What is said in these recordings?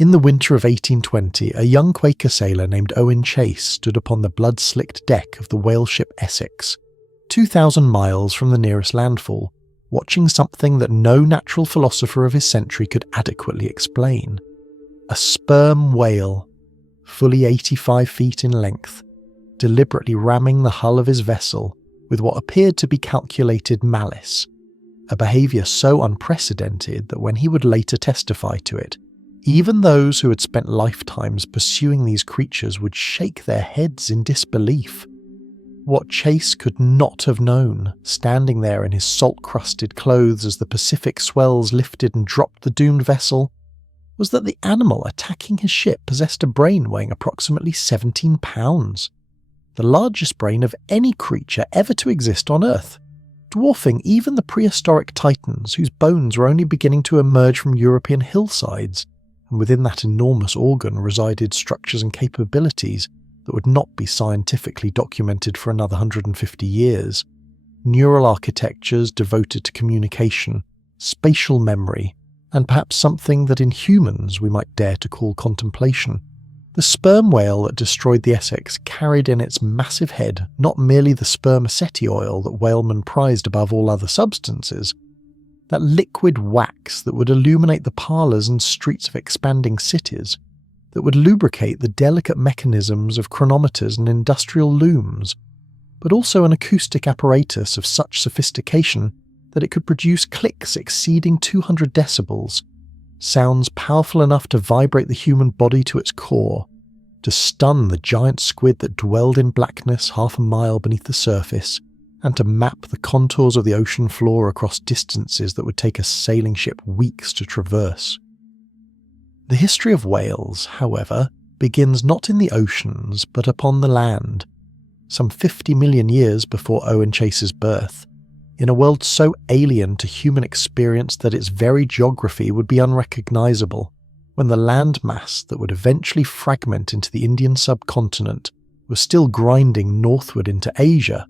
In the winter of 1820, a young Quaker sailor named Owen Chase stood upon the blood-slicked deck of the whaleship Essex, 2,000 miles from the nearest landfall, watching something that no natural philosopher of his century could adequately explain. A sperm whale, fully 85 feet in length, deliberately ramming the hull of his vessel with what appeared to be calculated malice, a behaviour so unprecedented that when he would later testify to it, even those who had spent lifetimes pursuing these creatures would shake their heads in disbelief. What Chase could not have known, standing there in his salt-crusted clothes as the Pacific swells lifted and dropped the doomed vessel, was that the animal attacking his ship possessed a brain weighing approximately 17 pounds, the largest brain of any creature ever to exist on Earth, dwarfing even the prehistoric titans whose bones were only beginning to emerge from European hillsides, and within that enormous organ resided structures and capabilities that would not be scientifically documented for another 150 years. Neural architectures devoted to communication, spatial memory, and perhaps something that in humans we might dare to call contemplation. The sperm whale that destroyed the Essex carried in its massive head not merely the spermaceti oil that whalemen prized above all other substances, that liquid wax that would illuminate the parlours and streets of expanding cities, that would lubricate the delicate mechanisms of chronometers and industrial looms, but also an acoustic apparatus of such sophistication that it could produce clicks exceeding 200 decibels, sounds powerful enough to vibrate the human body to its core, to stun the giant squid that dwelled in blackness half a mile beneath the surface, and to map the contours of the ocean floor across distances that would take a sailing ship weeks to traverse. The history of whales, however, begins not in the oceans but upon the land, some 50 million years before Owen Chase's birth, in a world so alien to human experience that its very geography would be unrecognisable, when the landmass that would eventually fragment into the Indian subcontinent was still grinding northward into Asia,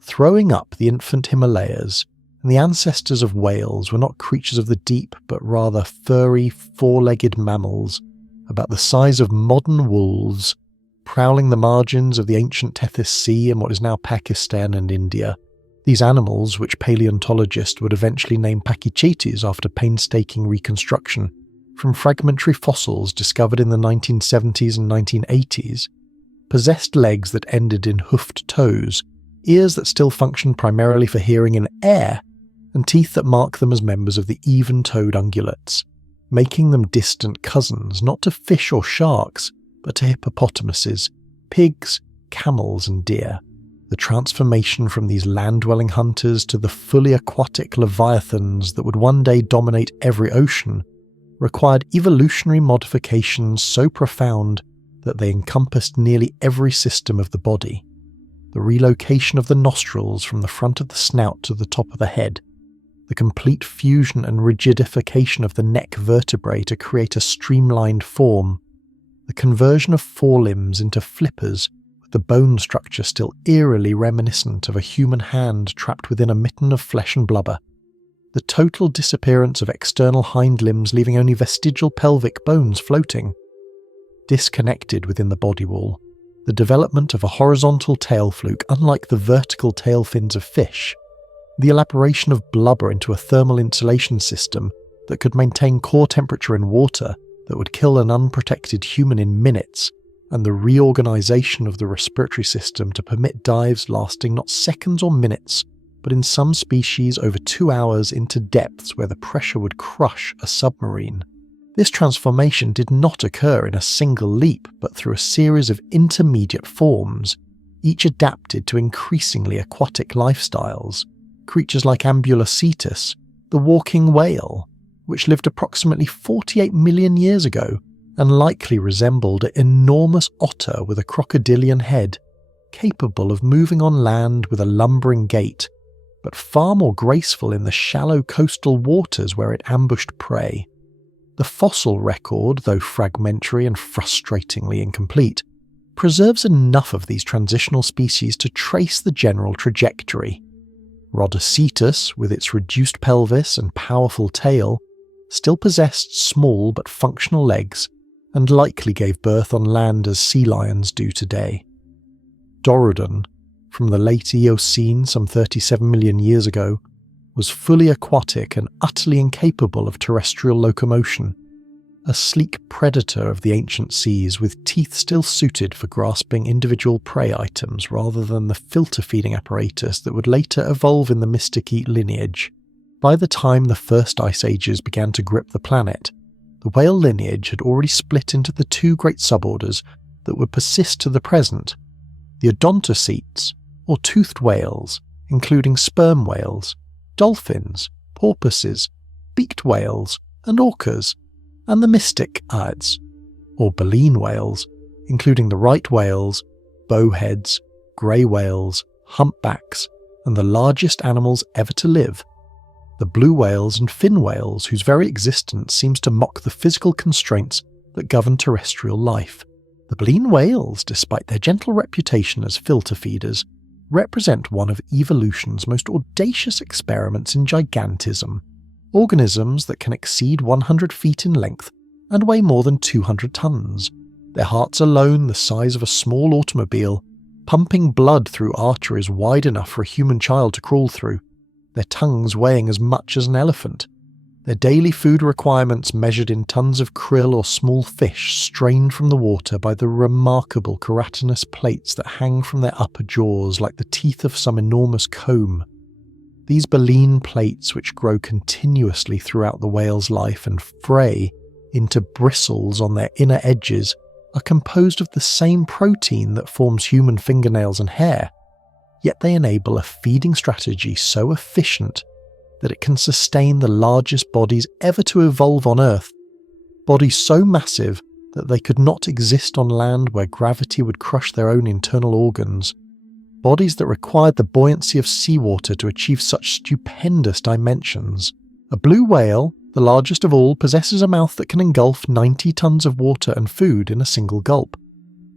throwing up the infant Himalayas, and the ancestors of whales were not creatures of the deep but rather furry, four-legged mammals, about the size of modern wolves, prowling the margins of the ancient Tethys Sea in what is now Pakistan and India. These animals, which paleontologists would eventually name Pakicetus after painstaking reconstruction, from fragmentary fossils discovered in the 1970s and 1980s, possessed legs that ended in hoofed toes, ears that still function primarily for hearing in air, and teeth that mark them as members of the even-toed ungulates, making them distant cousins not to fish or sharks, but to hippopotamuses, pigs, camels and deer. The transformation from these land-dwelling hunters to the fully aquatic leviathans that would one day dominate every ocean required evolutionary modifications so profound that they encompassed nearly every system of the body. The relocation of the nostrils from the front of the snout to the top of the head, the complete fusion and rigidification of the neck vertebrae to create a streamlined form, the conversion of forelimbs into flippers with the bone structure still eerily reminiscent of a human hand trapped within a mitten of flesh and blubber, the total disappearance of external hind limbs leaving only vestigial pelvic bones floating, disconnected within the body wall, the development of a horizontal tail fluke unlike the vertical tail fins of fish, the elaboration of blubber into a thermal insulation system that could maintain core temperature in water that would kill an unprotected human in minutes, and the reorganization of the respiratory system to permit dives lasting not seconds or minutes, but in some species over 2 hours into depths where the pressure would crush a submarine. This transformation did not occur in a single leap, but through a series of intermediate forms, each adapted to increasingly aquatic lifestyles. Creatures like Ambulocetus, the walking whale, which lived approximately 48 million years ago and likely resembled an enormous otter with a crocodilian head, capable of moving on land with a lumbering gait, but far more graceful in the shallow coastal waters where it ambushed prey. The fossil record, though fragmentary and frustratingly incomplete, preserves enough of these transitional species to trace the general trajectory. Rhodocetus, with its reduced pelvis and powerful tail, still possessed small but functional legs and likely gave birth on land as sea lions do today. Dorudon, from the late Eocene some 37 million years ago, was fully aquatic and utterly incapable of terrestrial locomotion, a sleek predator of the ancient seas with teeth still suited for grasping individual prey items rather than the filter-feeding apparatus that would later evolve in the Mysticetes lineage. By the time the first ice ages began to grip the planet, the whale lineage had already split into the two great suborders that would persist to the present: the odontocetes, or toothed whales, including sperm whales, dolphins, porpoises, beaked whales, and orcas, and the Mysticetes, or baleen whales, including the right whales, bowheads, grey whales, humpbacks, and the largest animals ever to live, the blue whales and fin whales whose very existence seems to mock the physical constraints that govern terrestrial life. The baleen whales, despite their gentle reputation as filter feeders, represent one of evolution's most audacious experiments in gigantism, organisms that can exceed 100 feet in length and weigh more than 200 tons, their hearts alone the size of a small automobile, pumping blood through arteries wide enough for a human child to crawl through, their tongues weighing as much as an elephant, their daily food requirements measured in tons of krill or small fish strained from the water by the remarkable keratinous plates that hang from their upper jaws like the teeth of some enormous comb. These baleen plates, which grow continuously throughout the whale's life and fray into bristles on their inner edges, are composed of the same protein that forms human fingernails and hair, yet they enable a feeding strategy so efficient that it can sustain the largest bodies ever to evolve on Earth, bodies so massive that they could not exist on land where gravity would crush their own internal organs, bodies that required the buoyancy of seawater to achieve such stupendous dimensions. A blue whale, the largest of all, possesses a mouth that can engulf 90 tons of water and food in a single gulp,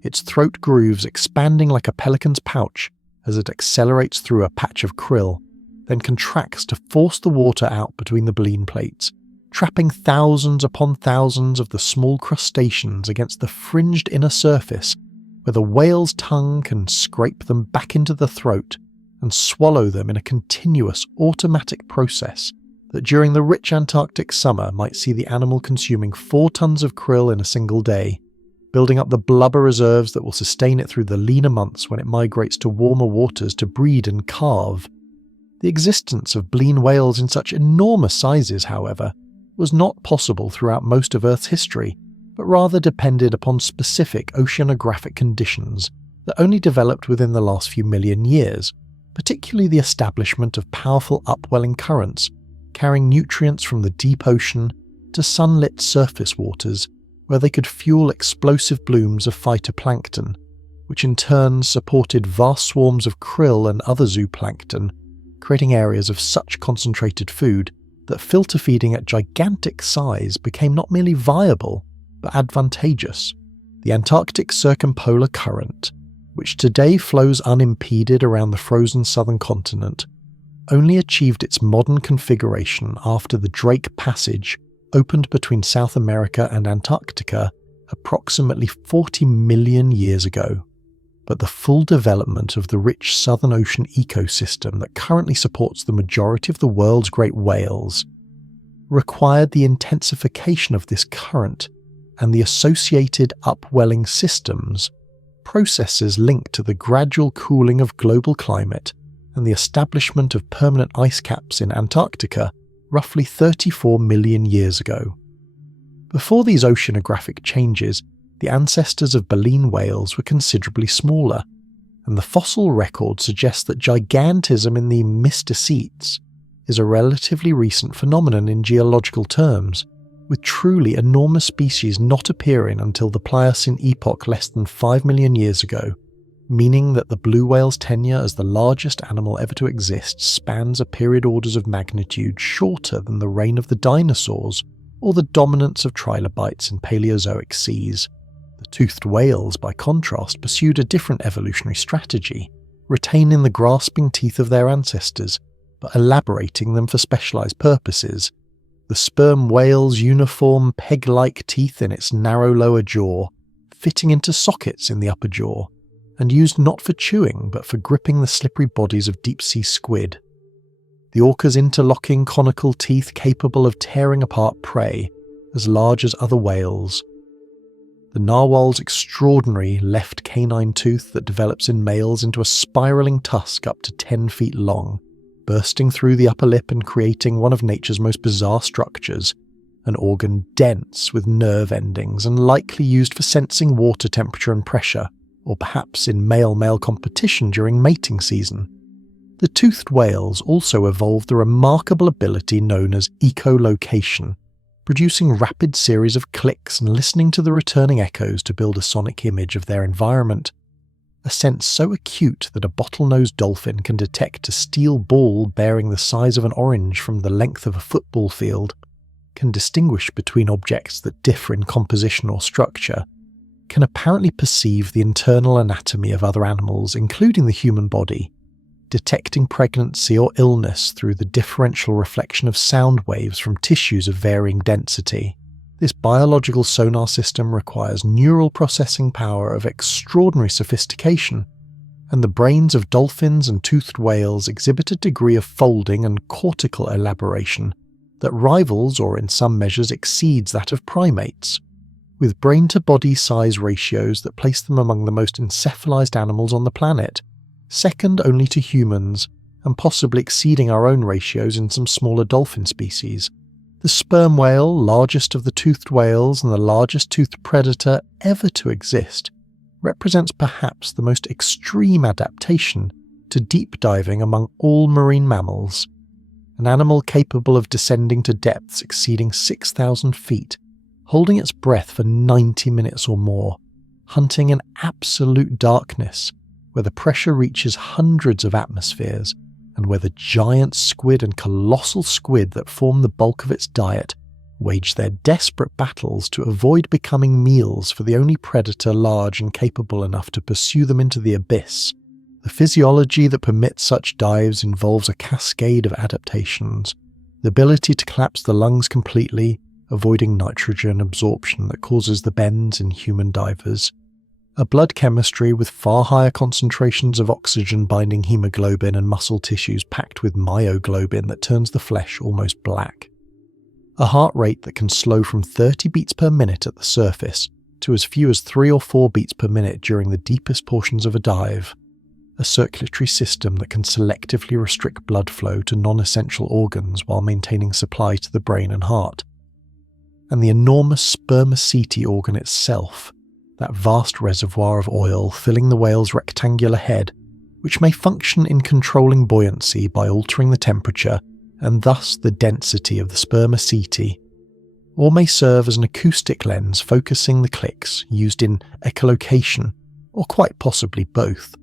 its throat grooves expanding like a pelican's pouch as it accelerates through a patch of krill, then contracts to force the water out between the baleen plates, trapping thousands upon thousands of the small crustaceans against the fringed inner surface, where the whale's tongue can scrape them back into the throat and swallow them in a continuous automatic process that during the rich Antarctic summer might see the animal consuming 4 tons of krill in a single day, building up the blubber reserves that will sustain it through the leaner months when it migrates to warmer waters to breed and calve. The existence of baleen whales in such enormous sizes, however, was not possible throughout most of Earth's history, but rather depended upon specific oceanographic conditions that only developed within the last few million years, particularly the establishment of powerful upwelling currents, carrying nutrients from the deep ocean to sunlit surface waters, where they could fuel explosive blooms of phytoplankton, which in turn supported vast swarms of krill and other zooplankton, creating areas of such concentrated food that filter feeding at gigantic size became not merely viable, but advantageous. The Antarctic Circumpolar Current, which today flows unimpeded around the frozen southern continent, only achieved its modern configuration after the Drake Passage opened between South America and Antarctica approximately 40 million years ago. But the full development of the rich Southern Ocean ecosystem that currently supports the majority of the world's great whales required the intensification of this current and the associated upwelling systems, processes linked to the gradual cooling of global climate and the establishment of permanent ice caps in Antarctica roughly 34 million years ago. Before these oceanographic changes, the ancestors of baleen whales were considerably smaller, and the fossil record suggests that gigantism in the Mysticetes is a relatively recent phenomenon in geological terms, with truly enormous species not appearing until the Pliocene epoch less than 5 million years ago, meaning that the blue whale's tenure as the largest animal ever to exist spans a period orders of magnitude shorter than the reign of the dinosaurs or the dominance of trilobites in Paleozoic seas. The toothed whales, by contrast, pursued a different evolutionary strategy, retaining the grasping teeth of their ancestors, but elaborating them for specialized purposes. the sperm whale's uniform peg-like teeth in its narrow lower jaw, fitting into sockets in the upper jaw, and used not for chewing but for gripping the slippery bodies of deep-sea squid. The orca's interlocking conical teeth capable of tearing apart prey, as large as other whales. The narwhal's extraordinary left canine tooth that develops in males into a spiralling tusk up to 10 feet long, bursting through the upper lip and creating one of nature's most bizarre structures, an organ dense with nerve endings and likely used for sensing water temperature and pressure, or perhaps in male-male competition during mating season. The toothed whales also evolved the remarkable ability known as echolocation, producing rapid series of clicks and listening to the returning echoes to build a sonic image of their environment, a sense so acute that a bottlenose dolphin can detect a steel ball bearing the size of an orange from the length of a football field, can distinguish between objects that differ in composition or structure, can apparently perceive the internal anatomy of other animals, including the human body, detecting pregnancy or illness through the differential reflection of sound waves from tissues of varying density. This biological sonar system requires neural processing power of extraordinary sophistication, and the brains of dolphins and toothed whales exhibit a degree of folding and cortical elaboration that rivals or in some measures exceeds that of primates, with brain-to-body size ratios that place them among the most encephalized animals on the planet, second only to humans, and possibly exceeding our own ratios in some smaller dolphin species. The sperm whale, largest of the toothed whales and the largest toothed predator ever to exist, represents perhaps the most extreme adaptation to deep diving among all marine mammals, an animal capable of descending to depths exceeding 6,000 feet, holding its breath for 90 minutes or more, hunting in absolute darkness, where the pressure reaches hundreds of atmospheres, and where the giant squid and colossal squid that form the bulk of its diet wage their desperate battles to avoid becoming meals for the only predator large and capable enough to pursue them into the abyss. The physiology that permits such dives involves a cascade of adaptations, the ability to collapse the lungs completely, avoiding nitrogen absorption that causes the bends in human divers, a blood chemistry with far higher concentrations of oxygen-binding hemoglobin and muscle tissues packed with myoglobin that turns the flesh almost black, a heart rate that can slow from 30 beats per minute at the surface to as few as 3 or 4 beats per minute during the deepest portions of a dive, a circulatory system that can selectively restrict blood flow to non-essential organs while maintaining supply to the brain and heart, and the enormous spermaceti organ itself, that vast reservoir of oil filling the whale's rectangular head, which may function in controlling buoyancy by altering the temperature and thus the density of the spermaceti, or may serve as an acoustic lens focusing the clicks used in echolocation, or quite possibly both,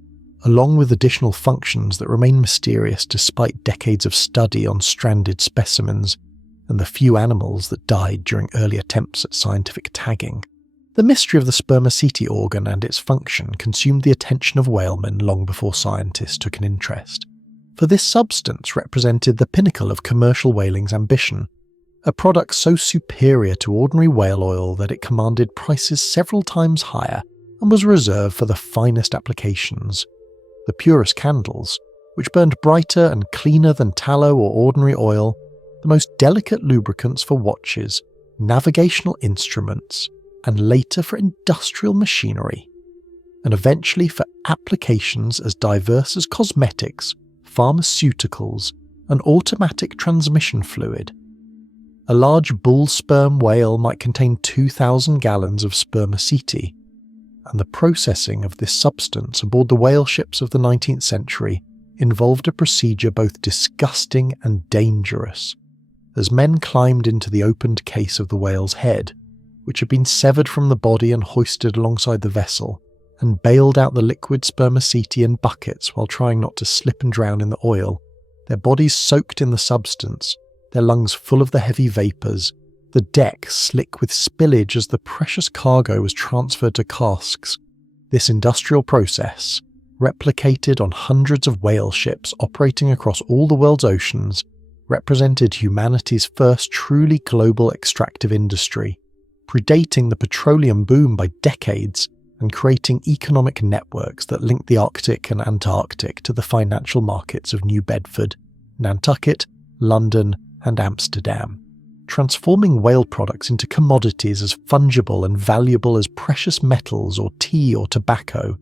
along with additional functions that remain mysterious despite decades of study on stranded specimens and the few animals that died during early attempts at scientific tagging. The mystery of the spermaceti organ and its function consumed the attention of whalemen long before scientists took an interest. For this substance represented the pinnacle of commercial whaling's ambition, a product so superior to ordinary whale oil that it commanded prices several times higher and was reserved for the finest applications. The purest candles, which burned brighter and cleaner than tallow or ordinary oil, the most delicate lubricants for watches, navigational instruments, and later for industrial machinery, and eventually for applications as diverse as cosmetics, pharmaceuticals, and automatic transmission fluid. A large bull sperm whale might contain 2,000 gallons of spermaceti, and the processing of this substance aboard the whale ships of the 19th century involved a procedure both disgusting and dangerous, as men climbed into the opened case of the whale's head, which had been severed from the body and hoisted alongside the vessel, and bailed out the liquid spermaceti in buckets while trying not to slip and drown in the oil, their bodies soaked in the substance, their lungs full of the heavy vapours, the deck slick with spillage as the precious cargo was transferred to casks. This industrial process, replicated on hundreds of whale ships operating across all the world's oceans, represented humanity's first truly global extractive industry, predating the petroleum boom by decades and creating economic networks that linked the Arctic and Antarctic to the financial markets of New Bedford, Nantucket, London, and Amsterdam, transforming whale products into commodities as fungible and valuable as precious metals or tea or tobacco.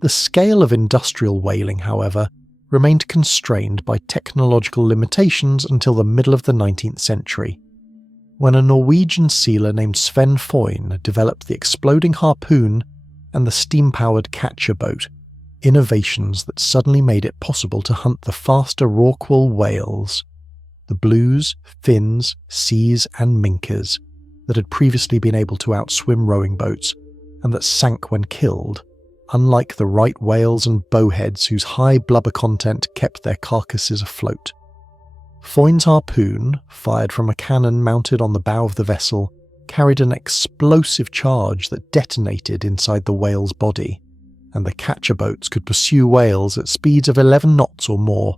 The scale of industrial whaling, however, remained constrained by technological limitations until the middle of the 19th century, when a Norwegian sealer named Sven Foyn developed the exploding harpoon and the steam-powered catcher boat, innovations that suddenly made it possible to hunt the faster rorqual whales, the blues, fins, seas and minkers, that had previously been able to outswim rowing boats and that sank when killed, unlike the right whales and bowheads whose high blubber content kept their carcasses afloat. Foyn's harpoon, fired from a cannon mounted on the bow of the vessel, carried an explosive charge that detonated inside the whale's body, and the catcher boats could pursue whales at speeds of 11 knots or more,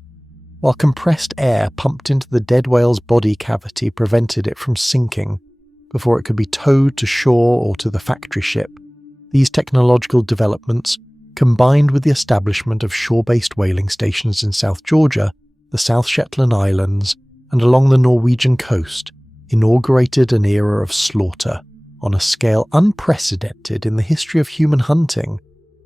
while compressed air pumped into the dead whale's body cavity prevented it from sinking before it could be towed to shore or to the factory ship. These technological developments, combined with the establishment of shore-based whaling stations in South Georgia, the South Shetland Islands, and along the Norwegian coast, inaugurated an era of slaughter on a scale unprecedented in the history of human hunting,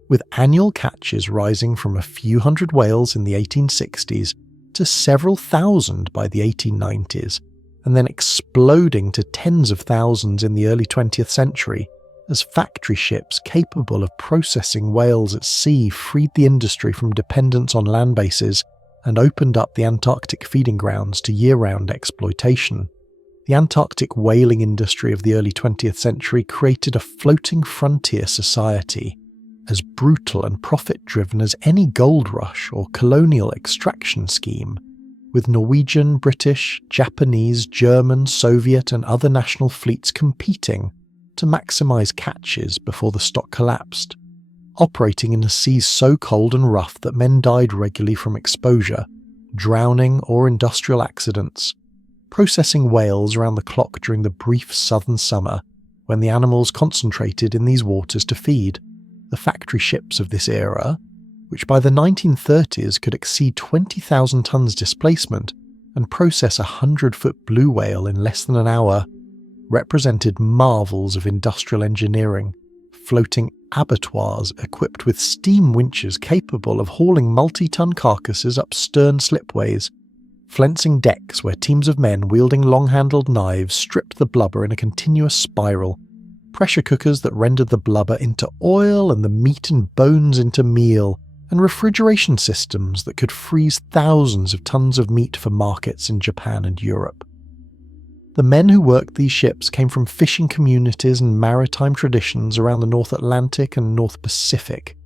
with annual catches rising from a few hundred whales in the 1860s to several thousand by the 1890s, and then exploding to tens of thousands in the early 20th century, as factory ships capable of processing whales at sea freed the industry from dependence on land bases and opened up the Antarctic feeding grounds to year-round exploitation. The Antarctic whaling industry of the early 20th century created a floating frontier society, as brutal and profit-driven as any gold rush or colonial extraction scheme, with Norwegian, British, Japanese, German, Soviet and other national fleets competing to maximise catches before the stock collapsed, operating in a sea so cold and rough that men died regularly from exposure, drowning or industrial accidents, processing whales around the clock during the brief southern summer when the animals concentrated in these waters to feed. The factory ships of this era, which by the 1930s could exceed 20,000 tons displacement and process a 100-foot blue whale in less than an hour, represented marvels of industrial engineering, floating abattoirs equipped with steam winches capable of hauling multi-ton carcasses up stern slipways, flensing decks where teams of men wielding long-handled knives stripped the blubber in a continuous spiral, pressure cookers that rendered the blubber into oil and the meat and bones into meal, and refrigeration systems that could freeze thousands of tons of meat for markets in Japan and Europe. The men who worked these ships came from fishing communities and maritime traditions around the North Atlantic and North Pacific,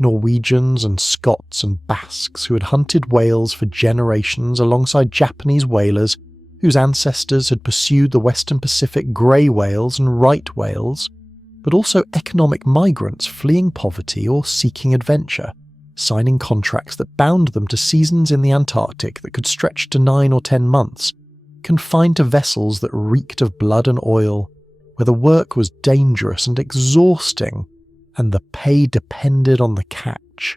Norwegians and Scots and Basques who had hunted whales for generations alongside Japanese whalers whose ancestors had pursued the Western Pacific grey whales and right whales, but also economic migrants fleeing poverty or seeking adventure, signing contracts that bound them to seasons in the Antarctic that could stretch to 9 or 10 months, confined to vessels that reeked of blood and oil, where the work was dangerous and exhausting, and the pay depended on the catch,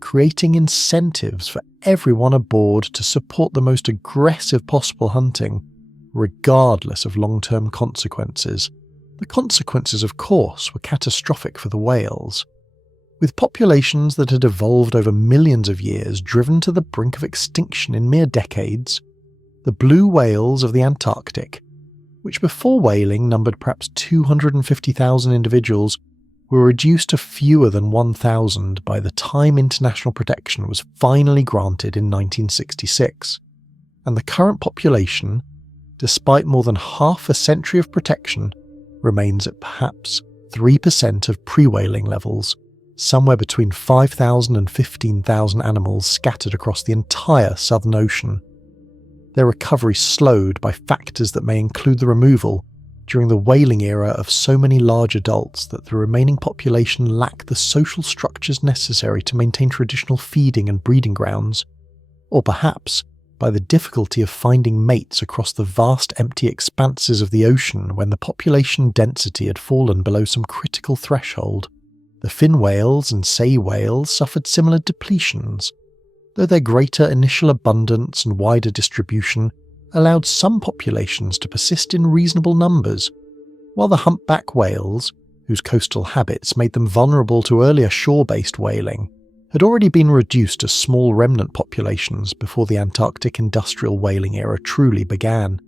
creating incentives for everyone aboard to support the most aggressive possible hunting, regardless of long-term consequences. The consequences, of course, were catastrophic for the whales. With populations that had evolved over millions of years driven to the brink of extinction in mere decades, the blue whales of the Antarctic, which before whaling numbered perhaps 250,000 individuals, were reduced to fewer than 1,000 by the time international protection was finally granted in 1966, and the current population, despite more than half a century of protection, remains at perhaps 3% of pre-whaling levels, somewhere between 5,000 and 15,000 animals scattered across the entire Southern Ocean. Their recovery slowed by factors that may include the removal, during the whaling era, of so many large adults that the remaining population lacked the social structures necessary to maintain traditional feeding and breeding grounds, or perhaps by by the difficulty of finding mates across the vast empty expanses of the ocean when the population density had fallen below some critical threshold. The fin whales and sei whales suffered similar depletions, though their greater initial abundance and wider distribution allowed some populations to persist in reasonable numbers, while the humpback whales, whose coastal habits made them vulnerable to earlier shore-based whaling, had already been reduced to small remnant populations before the Antarctic industrial whaling era truly began,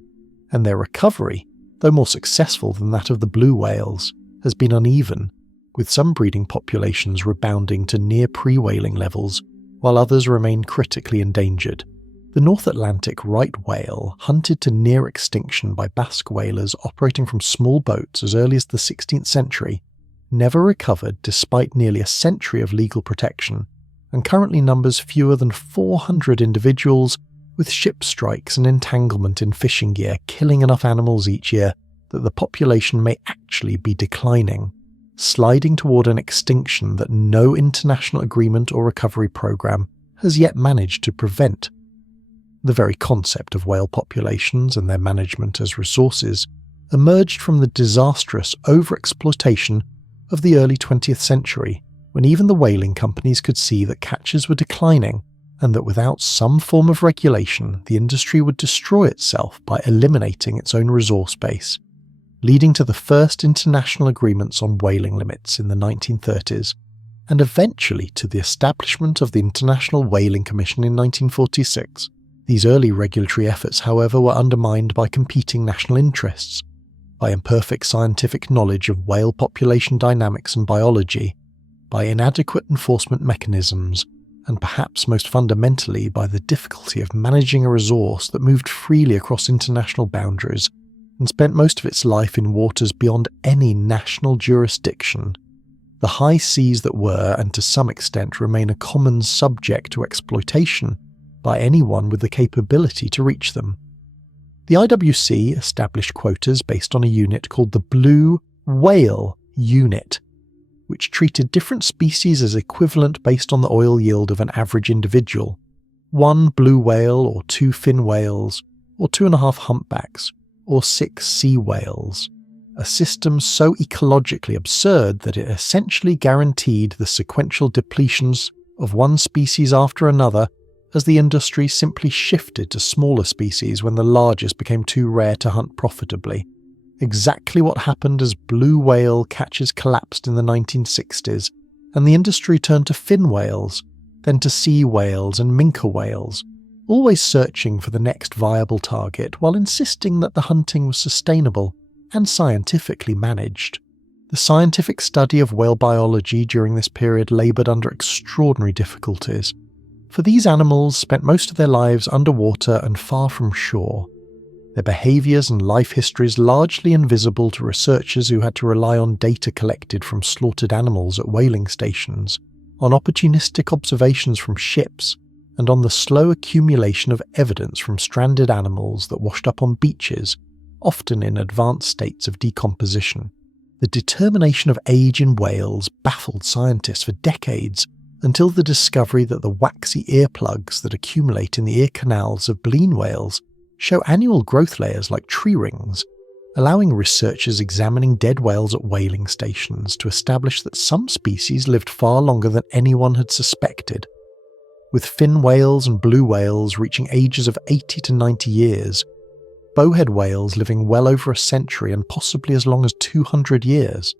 and their recovery, though more successful than that of the blue whales, has been uneven, with some breeding populations rebounding to near pre-whaling levels, while others remain critically endangered. The North Atlantic right whale, hunted to near extinction by Basque whalers operating from small boats as early as the 16th century, never recovered despite nearly a century of legal protection, and currently numbers fewer than 400 individuals, with ship strikes and entanglement in fishing gear killing enough animals each year that the population may actually be declining, sliding toward an extinction that no international agreement or recovery program has yet managed to prevent. The very concept of whale populations and their management as resources emerged from the disastrous overexploitation of the early 20th century, when even the whaling companies could see that catches were declining and that without some form of regulation the industry would destroy itself by eliminating its own resource base, leading to the first international agreements on whaling limits in the 1930s, and eventually to the establishment of the International Whaling Commission in 1946. These early regulatory efforts, however, were undermined by competing national interests, by imperfect scientific knowledge of whale population dynamics and biology, by inadequate enforcement mechanisms, and perhaps most fundamentally by the difficulty of managing a resource that moved freely across international boundaries and spent most of its life in waters beyond any national jurisdiction. The high seas that were, and to some extent remain, a common subject to exploitation by anyone with the capability to reach them. The IWC established quotas based on a unit called the Blue Whale Unit, which treated different species as equivalent based on the oil yield of an average individual: 1 blue whale or 2 fin whales, or 2.5 humpbacks, or 6 sea whales, a system so ecologically absurd that it essentially guaranteed the sequential depletions of one species after another as the industry simply shifted to smaller species when the largest became too rare to hunt profitably. Exactly what happened as blue whale catches collapsed in the 1960s, and the industry turned to fin whales, then to sea whales and minke whales, always searching for the next viable target while insisting that the hunting was sustainable and scientifically managed. The scientific study of whale biology during this period laboured under extraordinary difficulties, for these animals spent most of their lives underwater and far from shore, their behaviours and life histories largely invisible to researchers who had to rely on data collected from slaughtered animals at whaling stations, on opportunistic observations from ships, and on the slow accumulation of evidence from stranded animals that washed up on beaches, often in advanced states of decomposition. The determination of age in whales baffled scientists for decades, until the discovery that the waxy earplugs that accumulate in the ear canals of baleen whales show annual growth layers like tree rings, allowing researchers examining dead whales at whaling stations to establish that some species lived far longer than anyone had suspected. With fin whales and blue whales reaching ages of 80 to 90 years, bowhead whales living well over a century and possibly as long as 200 years,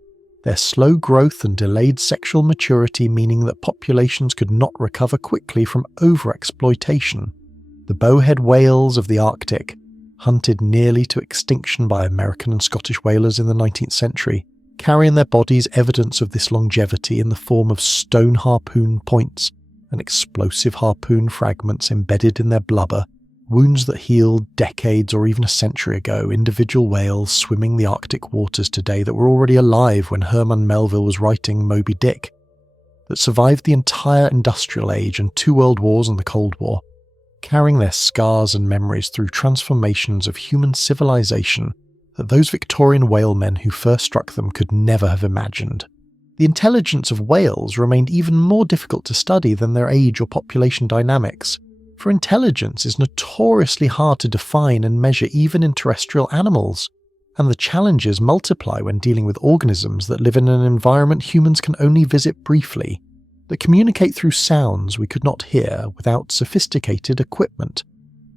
their slow growth and delayed sexual maturity meaning that populations could not recover quickly from overexploitation. The bowhead whales of the Arctic, hunted nearly to extinction by American and Scottish whalers in the 19th century, carry in their bodies evidence of this longevity in the form of stone harpoon points and explosive harpoon fragments embedded in their blubber, wounds that healed decades or even a century ago, individual whales swimming the Arctic waters today that were already alive when Herman Melville was writing Moby-Dick, that survived the entire industrial age and 2 world wars and the Cold War, carrying their scars and memories through transformations of human civilization that those Victorian whalemen who first struck them could never have imagined. The intelligence of whales remained even more difficult to study than their age or population dynamics, For intelligence is notoriously hard to define and measure even in terrestrial animals, and the challenges multiply when dealing with organisms that live in an environment humans can only visit briefly, that communicate through sounds we could not hear without sophisticated equipment,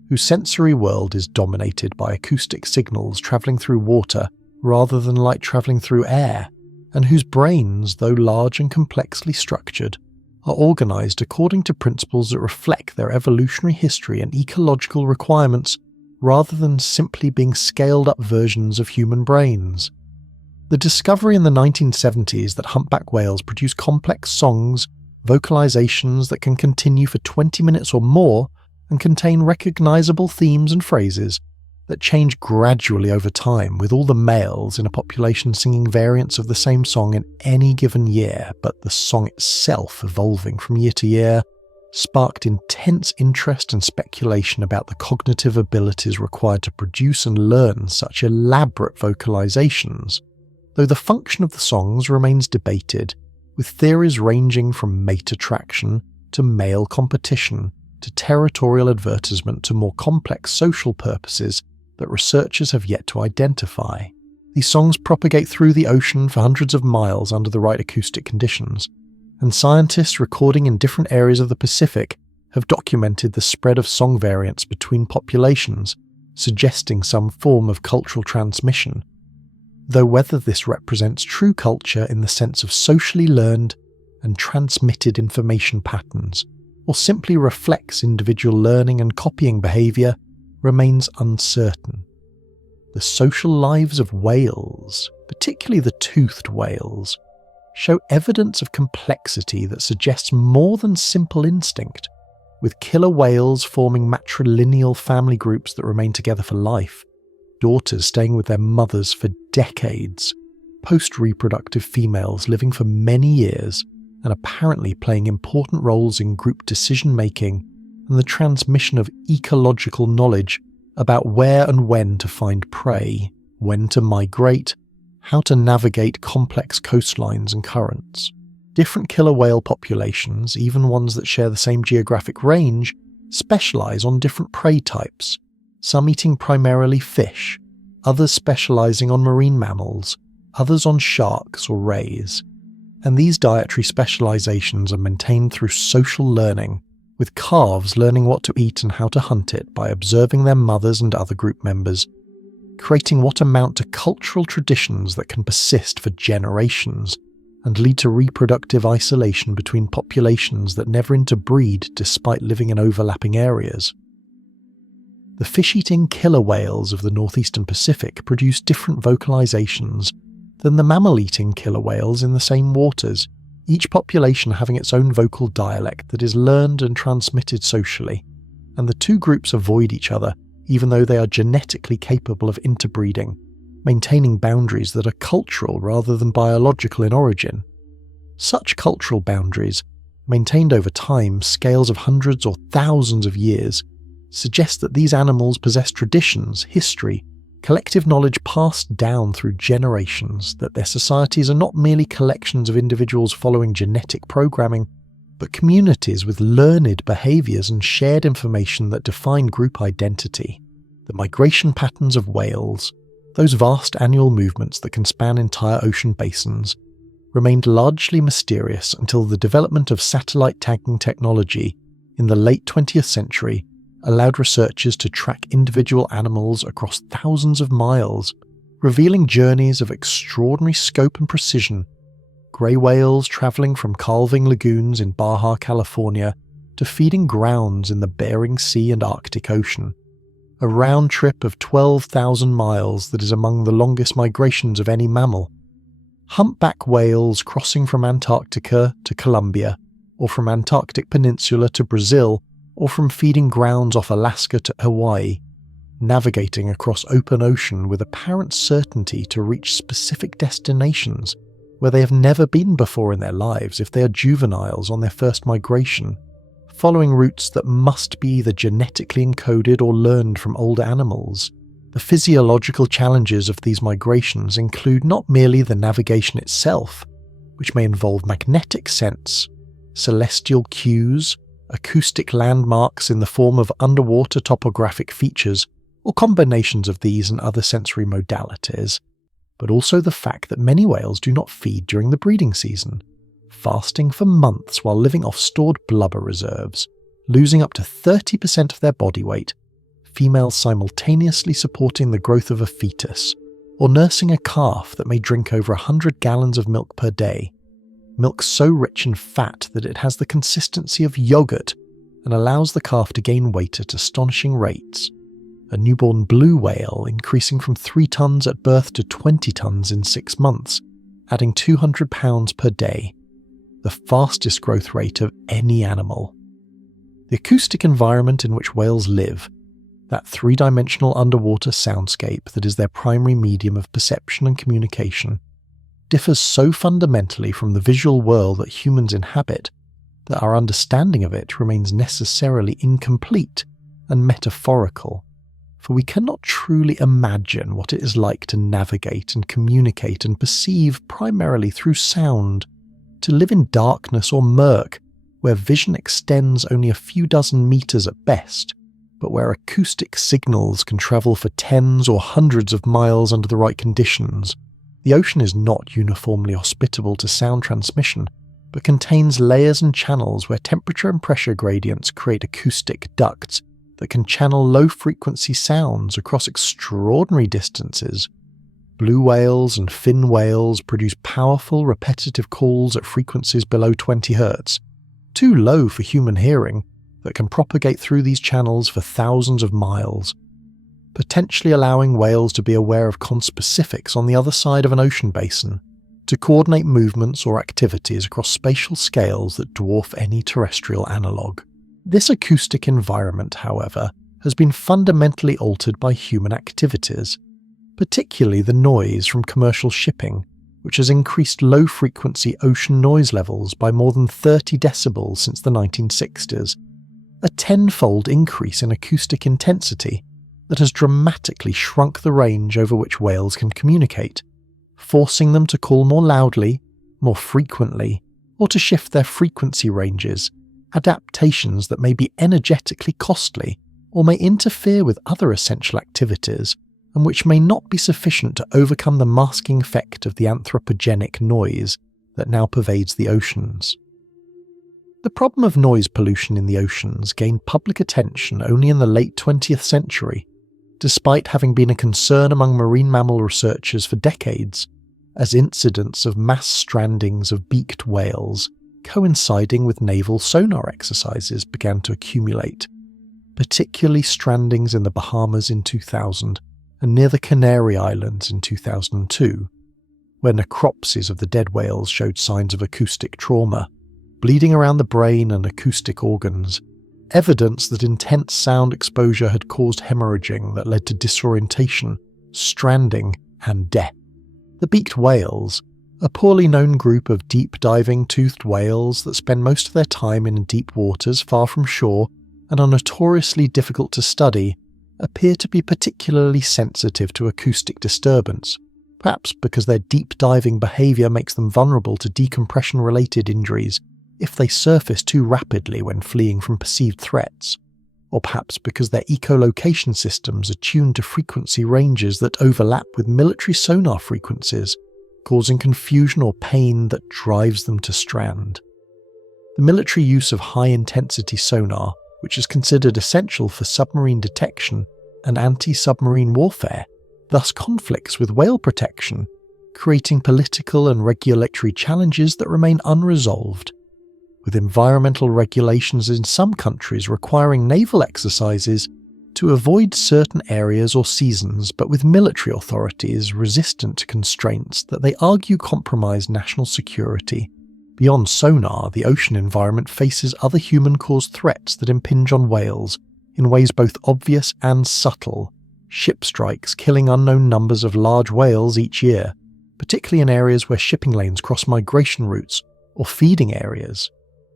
whose sensory world is dominated by acoustic signals travelling through water rather than light travelling through air, and whose brains, though large and complexly structured, are organised according to principles that reflect their evolutionary history and ecological requirements rather than simply being scaled-up versions of human brains. The discovery in the 1970s that humpback whales produce complex songs, vocalizations that can continue for 20 minutes or more and contain recognisable themes and phrases that change gradually over time, with all the males in a population singing variants of the same song in any given year, but the song itself evolving from year to year, sparked intense interest and speculation about the cognitive abilities required to produce and learn such elaborate vocalizations, though the function of the songs remains debated, with theories ranging from mate attraction to male competition to territorial advertisement to more complex social purposes that researchers have yet to identify. These songs propagate through the ocean for hundreds of miles under the right acoustic conditions, and scientists recording in different areas of the Pacific have documented the spread of song variants between populations, suggesting some form of cultural transmission, though whether this represents true culture in the sense of socially learned and transmitted information patterns, or simply reflects individual learning and copying behaviour, remains uncertain. The social lives of whales, particularly the toothed whales, show evidence of complexity that suggests more than simple instinct, with killer whales forming matrilineal family groups that remain together for life, daughters staying with their mothers for decades, post-reproductive females living for many years and apparently playing important roles in group decision-making and the transmission of ecological knowledge about where and when to find prey, when to migrate, how to navigate complex coastlines and currents. Different killer whale populations, even ones that share the same geographic range, specialise on different prey types, some eating primarily fish, others specialising on marine mammals, others on sharks or rays. And these dietary specialisations are maintained through social learning, with calves learning what to eat and how to hunt it by observing their mothers and other group members, creating what amount to cultural traditions that can persist for generations and lead to reproductive isolation between populations that never interbreed despite living in overlapping areas. The fish-eating killer whales of the northeastern Pacific produce different vocalizations than the mammal-eating killer whales in the same waters, each population having its own vocal dialect that is learned and transmitted socially, and the two groups avoid each other even though they are genetically capable of interbreeding, maintaining boundaries that are cultural rather than biological in origin. Such cultural boundaries, maintained over time, scales of hundreds or thousands of years, suggest that these animals possess traditions, history, collective knowledge passed down through generations, that their societies are not merely collections of individuals following genetic programming, but communities with learned behaviours and shared information that define group identity. The migration patterns of whales, those vast annual movements that can span entire ocean basins, remained largely mysterious until the development of satellite tagging technology in the late 20th century allowed researchers to track individual animals across thousands of miles, revealing journeys of extraordinary scope and precision. Grey whales travelling from calving lagoons in Baja California to feeding grounds in the Bering Sea and Arctic Ocean. A round trip of 12,000 miles that is among the longest migrations of any mammal. Humpback whales crossing from Antarctica to Colombia, or from Antarctic Peninsula to Brazil, or from feeding grounds off Alaska to Hawaii, navigating across open ocean with apparent certainty to reach specific destinations where they have never been before in their lives if they are juveniles on their first migration, following routes that must be either genetically encoded or learned from older animals. The physiological challenges of these migrations include not merely the navigation itself, which may involve magnetic sense, celestial cues, acoustic landmarks in the form of underwater topographic features, or combinations of these and other sensory modalities, but also the fact that many whales do not feed during the breeding season, fasting for months while living off stored blubber reserves, losing up to 30% of their body weight, females simultaneously supporting the growth of a fetus, or nursing a calf that may drink over 100 gallons of milk per day, milk so rich in fat that it has the consistency of yogurt and allows the calf to gain weight at astonishing rates. A newborn blue whale increasing from 3 tons at birth to 20 tons in 6 months, adding 200 pounds per day, the fastest growth rate of any animal. The acoustic environment in which whales live, that 3-dimensional underwater soundscape that is their primary medium of perception and communication, differs so fundamentally from the visual world that humans inhabit that our understanding of it remains necessarily incomplete and metaphorical, for we cannot truly imagine what it is like to navigate and communicate and perceive primarily through sound, to live in darkness or murk where vision extends only a few dozen meters at best, but where acoustic signals can travel for tens or hundreds of miles under the right conditions. The ocean is not uniformly hospitable to sound transmission, but contains layers and channels where temperature and pressure gradients create acoustic ducts that can channel low-frequency sounds across extraordinary distances. Blue whales and fin whales produce powerful, repetitive calls at frequencies below 20 Hz, too low for human hearing, that can propagate through these channels for thousands of miles, potentially allowing whales to be aware of conspecifics on the other side of an ocean basin, to coordinate movements or activities across spatial scales that dwarf any terrestrial analogue. This acoustic environment, however, has been fundamentally altered by human activities, particularly the noise from commercial shipping, which has increased low-frequency ocean noise levels by more than 30 decibels since the 1960s, a tenfold increase in acoustic intensity that has dramatically shrunk the range over which whales can communicate, forcing them to call more loudly, more frequently, or to shift their frequency ranges, adaptations that may be energetically costly or may interfere with other essential activities, and which may not be sufficient to overcome the masking effect of the anthropogenic noise that now pervades the oceans. The problem of noise pollution in the oceans gained public attention only in the late 20th century, despite having been a concern among marine mammal researchers for decades, as incidents of mass strandings of beaked whales coinciding with naval sonar exercises began to accumulate, particularly strandings in the Bahamas in 2000 and near the Canary Islands in 2002, where necropsies of the dead whales showed signs of acoustic trauma, bleeding around the brain and acoustic organs, evidence that intense sound exposure had caused hemorrhaging that led to disorientation, stranding, and death. The beaked whales, a poorly known group of deep-diving toothed whales that spend most of their time in deep waters far from shore and are notoriously difficult to study, appear to be particularly sensitive to acoustic disturbance, perhaps because their deep-diving behaviour makes them vulnerable to decompression-related injuries if they surface too rapidly when fleeing from perceived threats, or perhaps because their echolocation systems are tuned to frequency ranges that overlap with military sonar frequencies, causing confusion or pain that drives them to strand. The military use of high-intensity sonar, which is considered essential for submarine detection and anti-submarine warfare, thus conflicts with whale protection, creating political and regulatory challenges that remain unresolved, with environmental regulations in some countries requiring naval exercises to avoid certain areas or seasons, but with military authorities resistant to constraints that they argue compromise national security. Beyond sonar, the ocean environment faces other human-caused threats that impinge on whales in ways both obvious and subtle. Ship strikes killing unknown numbers of large whales each year, particularly in areas where shipping lanes cross migration routes or feeding areas.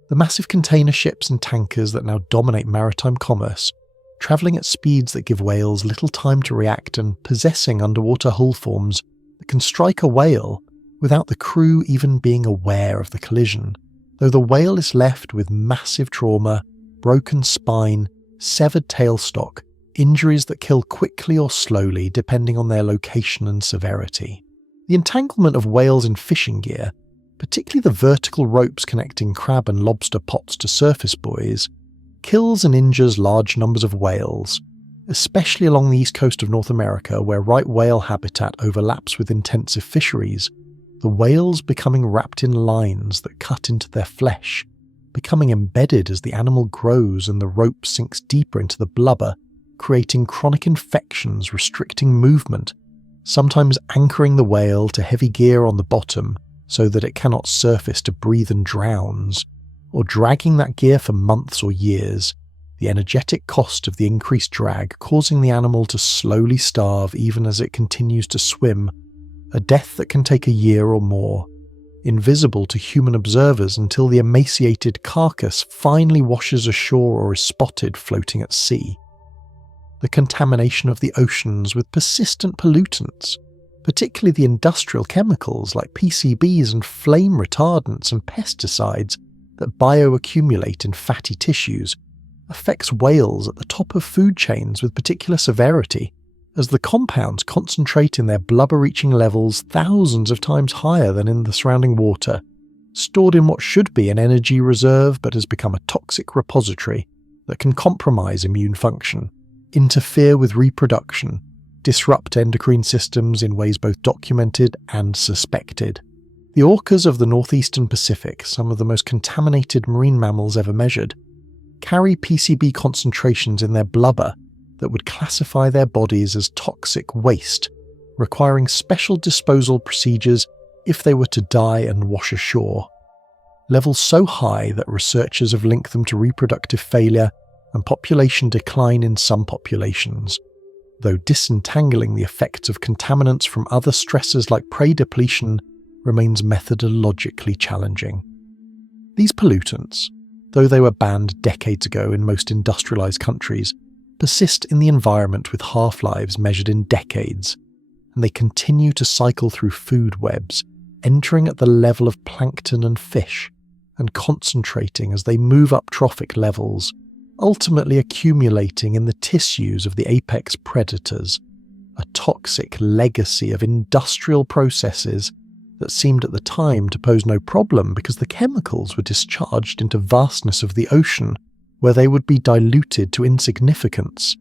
The massive container ships and tankers that now dominate maritime commerce, travelling at speeds that give whales little time to react and possessing underwater hull forms that can strike a whale without the crew even being aware of the collision, though the whale is left with massive trauma broken spine, severed tailstock, injuries that kill quickly or slowly depending on their location and severity. The entanglement of whales in fishing gear, particularly the vertical ropes connecting crab and lobster pots to surface buoys, kills and injures large numbers of whales, especially along the east coast of North America where right whale habitat overlaps with intensive fisheries, the whales becoming wrapped in lines that cut into their flesh, becoming embedded as the animal grows and the rope sinks deeper into the blubber, creating chronic infections restricting movement, sometimes anchoring the whale to heavy gear on the bottom so that it cannot surface to breathe and drowns, or dragging that gear for months or years, the energetic cost of the increased drag causing the animal to slowly starve even as it continues to swim, a death that can take a year or more, invisible to human observers until the emaciated carcass finally washes ashore or is spotted floating at sea. The contamination of the oceans with persistent pollutants, particularly the industrial chemicals like PCBs and flame retardants and pesticides that bioaccumulate in fatty tissues, affects whales at the top of food chains with particular severity, as the compounds concentrate in their blubber-reaching levels thousands of times higher than in the surrounding water, stored in what should be an energy reserve but has become a toxic repository that can compromise immune function, interfere with reproduction, disrupt endocrine systems in ways both documented and suspected. The orcas of the northeastern Pacific, some of the most contaminated marine mammals ever measured, carry PCB concentrations in their blubber that would classify their bodies as toxic waste, requiring special disposal procedures if they were to die and wash ashore. Levels so high that researchers have linked them to reproductive failure and population decline in some populations, though disentangling the effects of contaminants from other stressors like prey depletion remains methodologically challenging. These pollutants, though they were banned decades ago in most industrialized countries, persist in the environment with half-lives measured in decades, and they continue to cycle through food webs, entering at the level of plankton and fish, and concentrating as they move up trophic levels, ultimately accumulating in the tissues of the apex predators, a toxic legacy of industrial processes that seemed at the time to pose no problem because the chemicals were discharged into vastness of the ocean where they would be diluted to insignificance,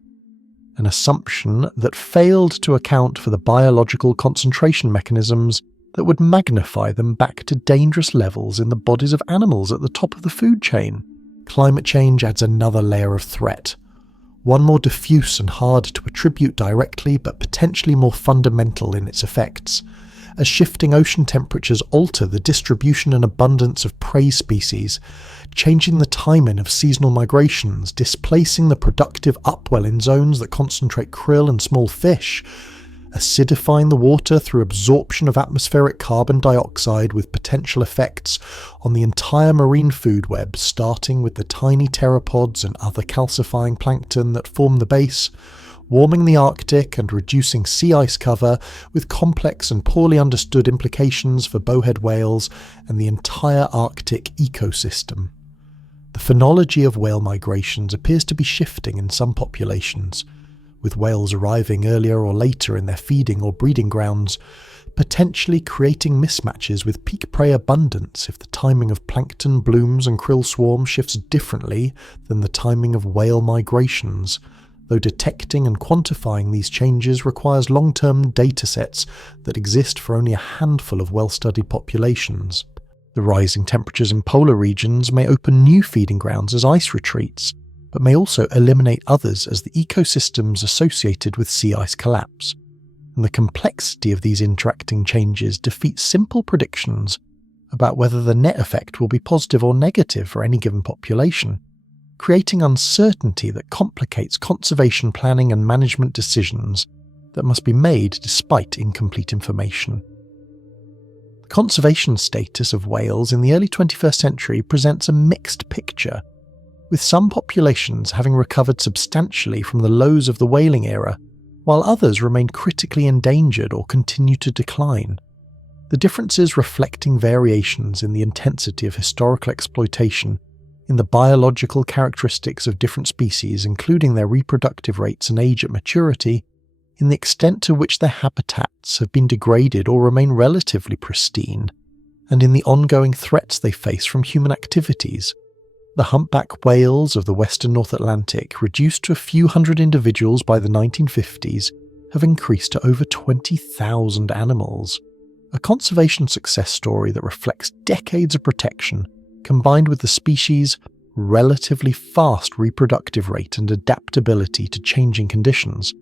an assumption that failed to account for the biological concentration mechanisms that would magnify them back to dangerous levels in the bodies of animals at the top of the food chain. Climate change adds another layer of threat, one more diffuse and hard to attribute directly but potentially more fundamental in its effects, as shifting ocean temperatures alter the distribution and abundance of prey species, changing the timing of seasonal migrations, displacing the productive upwell in zones that concentrate krill and small fish, acidifying the water through absorption of atmospheric carbon dioxide with potential effects on the entire marine food web, starting with the tiny pteropods and other calcifying plankton that form the base, warming the Arctic and reducing sea ice cover with complex and poorly understood implications for bowhead whales and the entire Arctic ecosystem. The phenology of whale migrations appears to be shifting in some populations, with whales arriving earlier or later in their feeding or breeding grounds, potentially creating mismatches with peak prey abundance if the timing of plankton blooms and krill swarms shifts differently than the timing of whale migrations, though detecting and quantifying these changes requires long-term datasets that exist for only a handful of well-studied populations. The rising temperatures in polar regions may open new feeding grounds as ice retreats, but may also eliminate others as the ecosystems associated with sea ice collapse. And the complexity of these interacting changes defeats simple predictions about whether the net effect will be positive or negative for any given population, creating uncertainty that complicates conservation planning and management decisions that must be made despite incomplete information. The conservation status of whales in the early 21st century presents a mixed picture, with some populations having recovered substantially from the lows of the whaling era, while others remain critically endangered or continue to decline. The differences reflecting variations in the intensity of historical exploitation in the biological characteristics of different species, including their reproductive rates and age at maturity, in the extent to which their habitats have been degraded or remain relatively pristine, and in the ongoing threats they face from human activities. The humpback whales of the western North Atlantic, reduced to a few hundred individuals by the 1950s, have increased to over 20,000 animals. A conservation success story that reflects decades of protection, combined with the species' relatively fast reproductive rate and adaptability to changing conditions.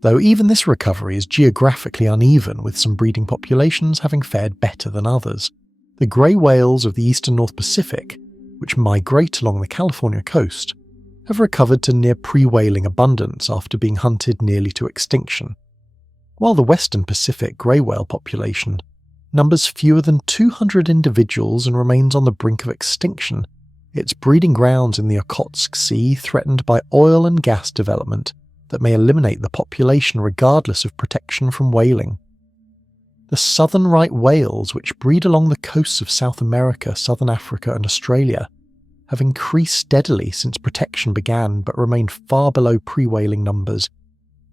Though even this recovery is geographically uneven, with some breeding populations having fared better than others. The grey whales of the eastern North Pacific, which migrate along the California coast, have recovered to near pre-whaling abundance after being hunted nearly to extinction, while the western Pacific grey whale population numbers fewer than 200 individuals and remains on the brink of extinction, its breeding grounds in the Okhotsk Sea threatened by oil and gas development that may eliminate the population regardless of protection from whaling. The southern right whales, which breed along the coasts of South America, Southern Africa and Australia, have increased steadily since protection began but remain far below pre-whaling numbers,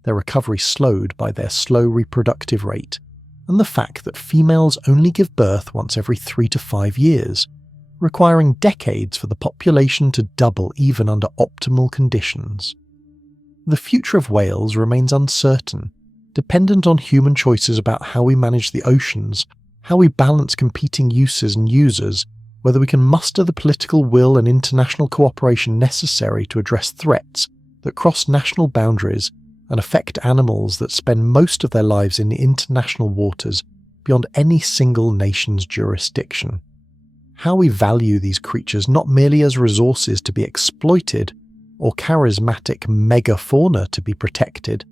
their recovery slowed by their slow reproductive rate and the fact that females only give birth once every 3 to 5 years, requiring decades for the population to double even under optimal conditions. The future of whales remains uncertain, dependent on human choices about how we manage the oceans, how we balance competing uses and users, whether we can muster the political will and international cooperation necessary to address threats that cross national boundaries and affect animals that spend most of their lives in international waters beyond any single nation's jurisdiction. How we value these creatures not merely as resources to be exploited or charismatic megafauna to be protected,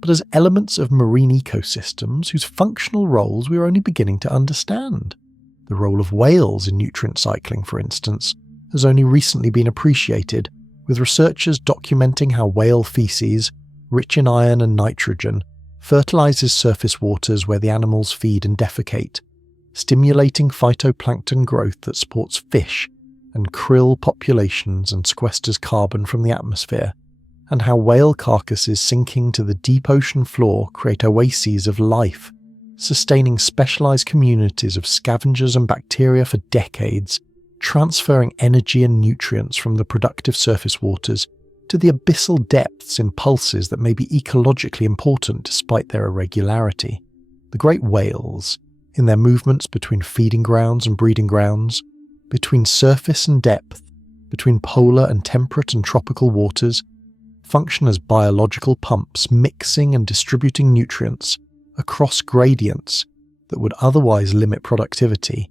but as elements of marine ecosystems whose functional roles we are only beginning to understand. The role of whales in nutrient cycling, for instance, has only recently been appreciated, with researchers documenting how whale feces, rich in iron and nitrogen, fertilizes surface waters where the animals feed and defecate, stimulating phytoplankton growth that supports fish and krill populations and sequesters carbon from the atmosphere, and how whale carcasses sinking to the deep ocean floor create oases of life, sustaining specialized communities of scavengers and bacteria for decades, transferring energy and nutrients from the productive surface waters to the abyssal depths in pulses that may be ecologically important despite their irregularity. The great whales, in their movements between feeding grounds and breeding grounds, between surface and depth, between polar and temperate and tropical waters, function as biological pumps mixing and distributing nutrients across gradients that would otherwise limit productivity,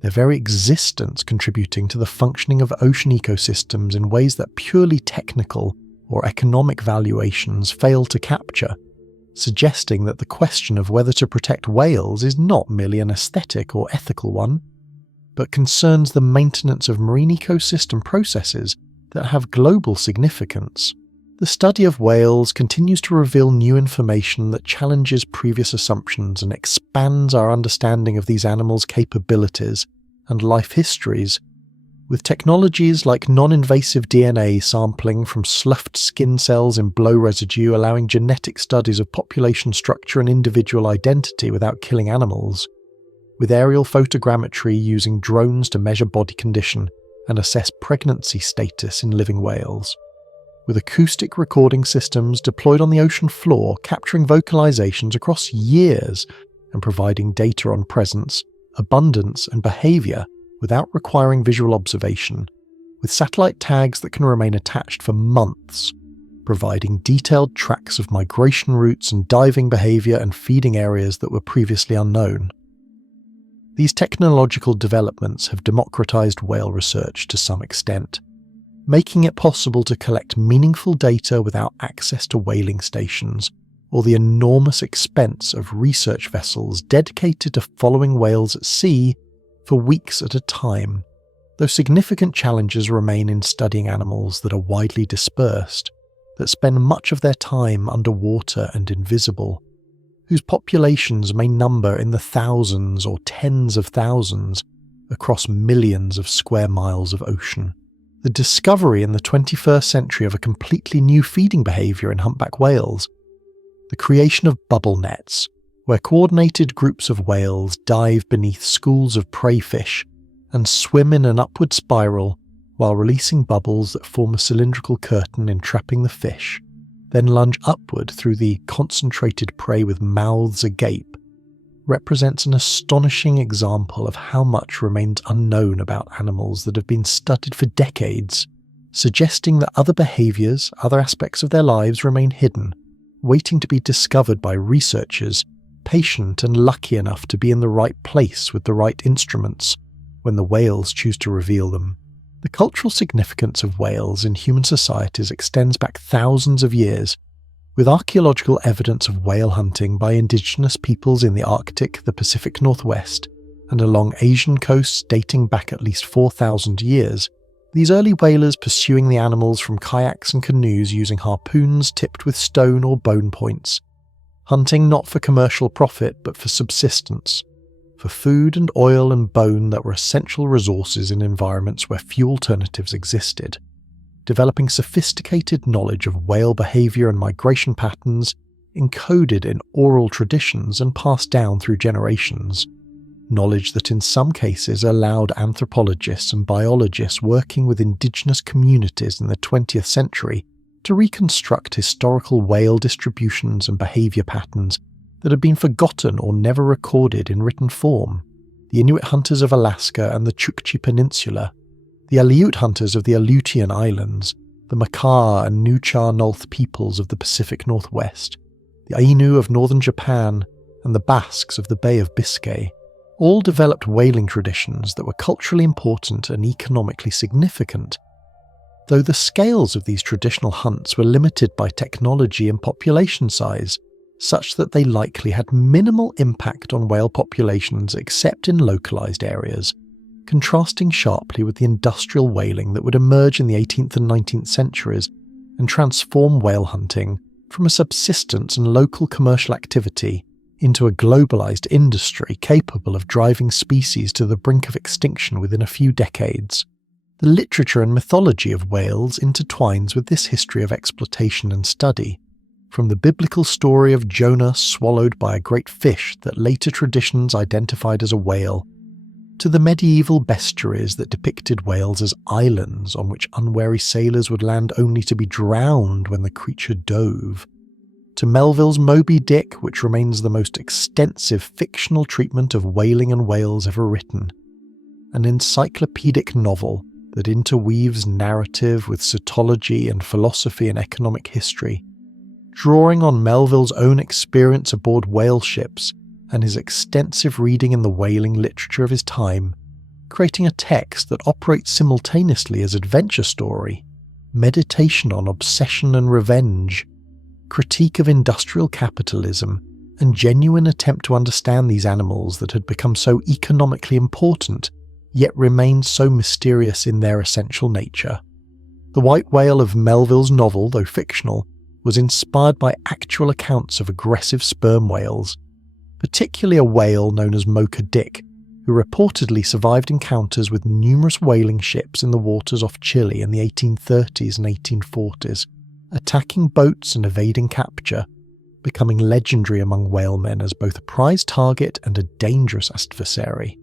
their very existence contributing to the functioning of ocean ecosystems in ways that purely technical or economic valuations fail to capture, suggesting that the question of whether to protect whales is not merely an aesthetic or ethical one, but concerns the maintenance of marine ecosystem processes that have global significance. The study of whales continues to reveal new information that challenges previous assumptions and expands our understanding of these animals' capabilities and life histories, with technologies like non-invasive DNA sampling from sloughed skin cells in blow residue allowing genetic studies of population structure and individual identity without killing animals, with aerial photogrammetry using drones to measure body condition and assess pregnancy status in living whales, with acoustic recording systems deployed on the ocean floor capturing vocalizations across years and providing data on presence, abundance and behavior without requiring visual observation, with satellite tags that can remain attached for months, providing detailed tracks of migration routes and diving behavior and feeding areas that were previously unknown. These technological developments have democratized whale research to some extent, making it possible to collect meaningful data without access to whaling stations or the enormous expense of research vessels dedicated to following whales at sea for weeks at a time, though significant challenges remain in studying animals that are widely dispersed, that spend much of their time underwater and invisible, whose populations may number in the thousands or tens of thousands across millions of square miles of ocean. The discovery in the 21st century of a completely new feeding behaviour in humpback whales. The creation of bubble nets, where coordinated groups of whales dive beneath schools of prey fish and swim in an upward spiral while releasing bubbles that form a cylindrical curtain entrapping the fish, then lunge upward through the concentrated prey with mouths agape, represents an astonishing example of how much remains unknown about animals that have been studied for decades, suggesting that other behaviours, other aspects of their lives remain hidden, waiting to be discovered by researchers patient and lucky enough to be in the right place with the right instruments when the whales choose to reveal them. The cultural significance of whales in human societies extends back thousands of years, with archaeological evidence of whale hunting by indigenous peoples in the Arctic, the Pacific Northwest, and along Asian coasts dating back at least 4,000 years. These early whalers pursuing the animals from kayaks and canoes using harpoons tipped with stone or bone points, hunting not for commercial profit but for subsistence, for food and oil and bone that were essential resources in environments where few alternatives existed, developing sophisticated knowledge of whale behaviour and migration patterns encoded in oral traditions and passed down through generations, knowledge that in some cases allowed anthropologists and biologists working with indigenous communities in the 20th century to reconstruct historical whale distributions and behaviour patterns that had been forgotten or never recorded in written form. The Inuit hunters of Alaska and the Chukchi Peninsula, the Aleut hunters of the Aleutian Islands, the Makah and Nuchar-Nulth peoples of the Pacific Northwest, the Ainu of northern Japan, and the Basques of the Bay of Biscay, all developed whaling traditions that were culturally important and economically significant, though the scales of these traditional hunts were limited by technology and population size, such that they likely had minimal impact on whale populations except in localised areas, contrasting sharply with the industrial whaling that would emerge in the 18th and 19th centuries and transform whale hunting from a subsistence and local commercial activity into a globalised industry capable of driving species to the brink of extinction within a few decades. The literature and mythology of whales intertwines with this history of exploitation and study, from the biblical story of Jonah swallowed by a great fish that later traditions identified as a whale, to the medieval bestiaries that depicted whales as islands on which unwary sailors would land only to be drowned when the creature dove, to Melville's Moby-Dick, which remains the most extensive fictional treatment of whaling and whales ever written, an encyclopedic novel that interweaves narrative with cetology and philosophy and economic history, drawing on Melville's own experience aboard whale ships and his extensive reading in the whaling literature of his time, creating a text that operates simultaneously as adventure story, meditation on obsession and revenge, critique of industrial capitalism, and genuine attempt to understand these animals that had become so economically important, yet remained so mysterious in their essential nature. The white whale of Melville's novel, though fictional, was inspired by actual accounts of aggressive sperm whales, particularly a whale known as Moby-Dick, who reportedly survived encounters with numerous whaling ships in the waters off Chile in the 1830s and 1840s, attacking boats and evading capture, becoming legendary among whalemen as both a prize target and a dangerous adversary.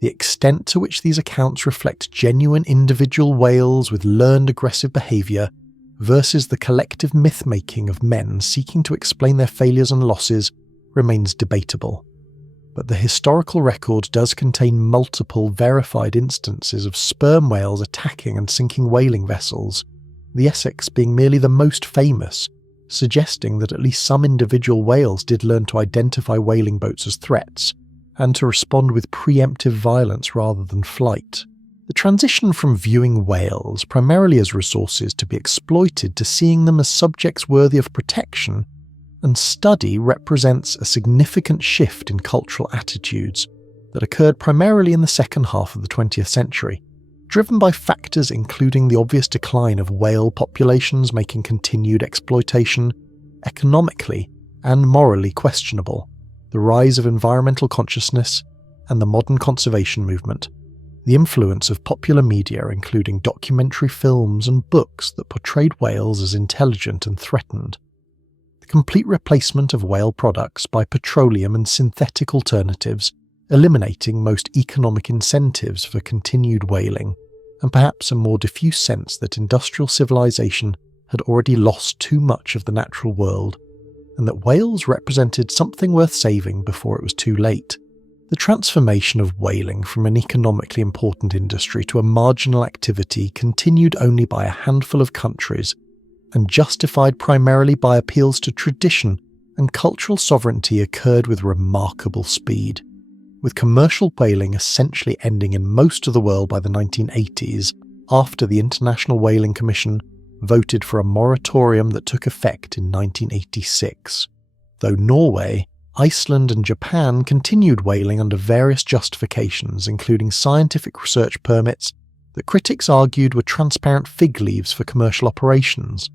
The extent to which these accounts reflect genuine individual whales with learned aggressive behaviour versus the collective myth-making of men seeking to explain their failures and losses remains debatable. But the historical record does contain multiple verified instances of sperm whales attacking and sinking whaling vessels, the Essex being merely the most famous, suggesting that at least some individual whales did learn to identify whaling boats as threats, and to respond with preemptive violence rather than flight. The transition from viewing whales primarily as resources to be exploited to seeing them as subjects worthy of protection and study represents a significant shift in cultural attitudes that occurred primarily in the second half of the 20th century, driven by factors including the obvious decline of whale populations making continued exploitation economically and morally questionable, the rise of environmental consciousness, and the modern conservation movement. The influence of popular media, including documentary films and books that portrayed whales as intelligent and threatened. The complete replacement of whale products by petroleum and synthetic alternatives, eliminating most economic incentives for continued whaling, and perhaps a more diffuse sense that industrial civilization had already lost too much of the natural world, and that whales represented something worth saving before it was too late. The transformation of whaling from an economically important industry to a marginal activity continued only by a handful of countries, and justified primarily by appeals to tradition and cultural sovereignty occurred with remarkable speed. With commercial whaling essentially ending in most of the world by the 1980s, after the International Whaling Commission voted for a moratorium that took effect in 1986. Though Norway, Iceland and Japan continued whaling under various justifications, including scientific research permits that critics argued were transparent fig leaves for commercial operations.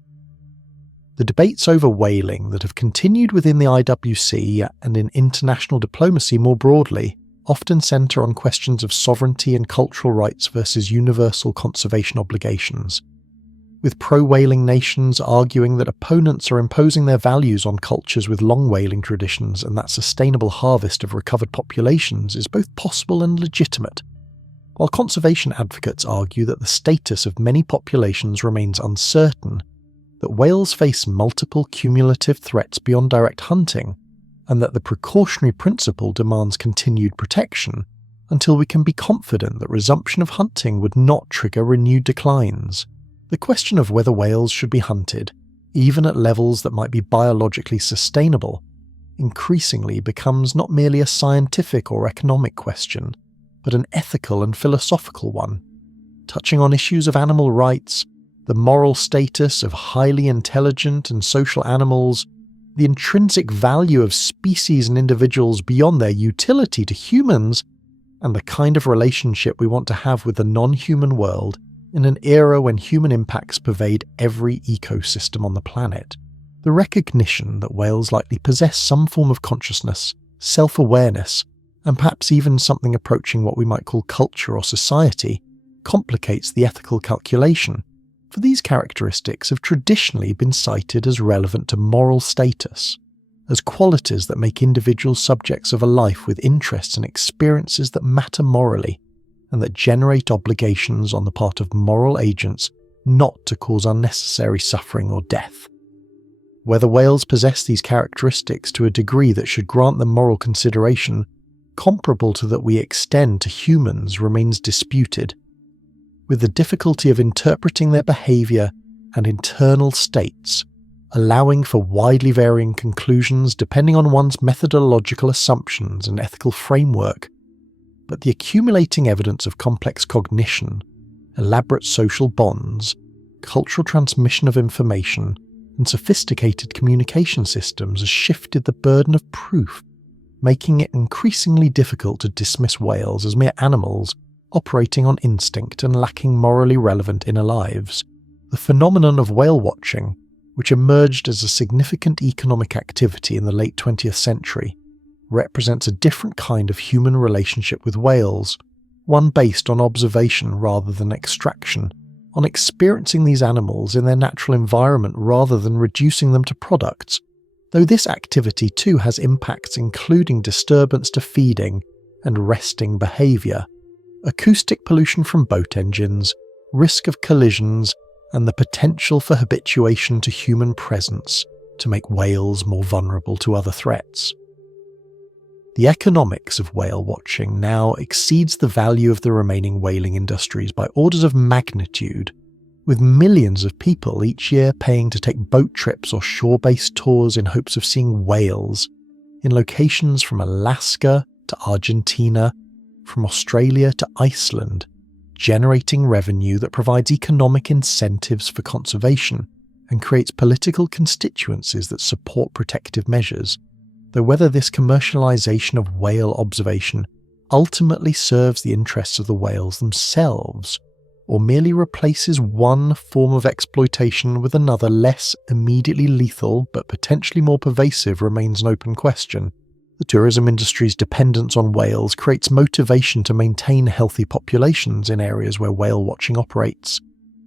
The debates over whaling that have continued within the IWC and in international diplomacy more broadly often centre on questions of sovereignty and cultural rights versus universal conservation obligations, with pro-whaling nations arguing that opponents are imposing their values on cultures with long whaling traditions and that sustainable harvest of recovered populations is both possible and legitimate, while conservation advocates argue that the status of many populations remains uncertain, that whales face multiple cumulative threats beyond direct hunting, and that the precautionary principle demands continued protection until we can be confident that resumption of hunting would not trigger renewed declines. The question of whether whales should be hunted, even at levels that might be biologically sustainable, increasingly becomes not merely a scientific or economic question, but an ethical and philosophical one, touching on issues of animal rights, the moral status of highly intelligent and social animals, the intrinsic value of species and individuals beyond their utility to humans, and the kind of relationship we want to have with the non-human world in an era when human impacts pervade every ecosystem on the planet. The recognition that whales likely possess some form of consciousness, self-awareness, and perhaps even something approaching what we might call culture or society, complicates the ethical calculation, for these characteristics have traditionally been cited as relevant to moral status, as qualities that make individuals subjects of a life with interests and experiences that matter morally, and that generate obligations on the part of moral agents not to cause unnecessary suffering or death. Whether whales possess these characteristics to a degree that should grant them moral consideration comparable to that we extend to humans remains disputed, with the difficulty of interpreting their behaviour and internal states, allowing for widely varying conclusions depending on one's methodological assumptions and ethical framework. But the accumulating evidence of complex cognition, elaborate social bonds, cultural transmission of information, and sophisticated communication systems has shifted the burden of proof, making it increasingly difficult to dismiss whales as mere animals operating on instinct and lacking morally relevant inner lives. The phenomenon of whale watching, which emerged as a significant economic activity in the late 20th century, represents a different kind of human relationship with whales, one based on observation rather than extraction, on experiencing these animals in their natural environment rather than reducing them to products, though this activity too has impacts including disturbance to feeding and resting behaviour, acoustic pollution from boat engines, risk of collisions, and the potential for habituation to human presence to make whales more vulnerable to other threats. The economics of whale watching now exceeds the value of the remaining whaling industries by orders of magnitude, with millions of people each year paying to take boat trips or shore-based tours in hopes of seeing whales in locations from Alaska to Argentina, from Australia to Iceland, generating revenue that provides economic incentives for conservation and creates political constituencies that support protective measures, though whether this commercialization of whale observation ultimately serves the interests of the whales themselves, or merely replaces one form of exploitation with another less immediately lethal but potentially more pervasive remains an open question. The tourism industry's dependence on whales creates motivation to maintain healthy populations in areas where whale watching operates,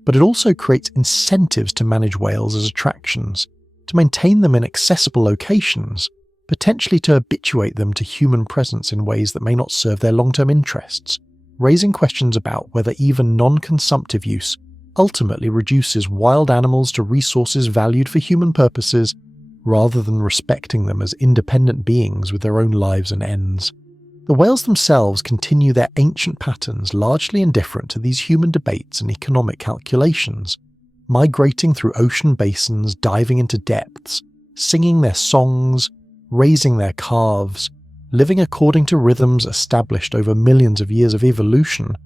but it also creates incentives to manage whales as attractions, to maintain them in accessible locations, potentially to habituate them to human presence in ways that may not serve their long-term interests, raising questions about whether even non-consumptive use ultimately reduces wild animals to resources valued for human purposes rather than respecting them as independent beings with their own lives and ends. The whales themselves continue their ancient patterns largely indifferent to these human debates and economic calculations, migrating through ocean basins, diving into depths, singing their songs, raising their calves, living according to rhythms established over millions of years of evolution,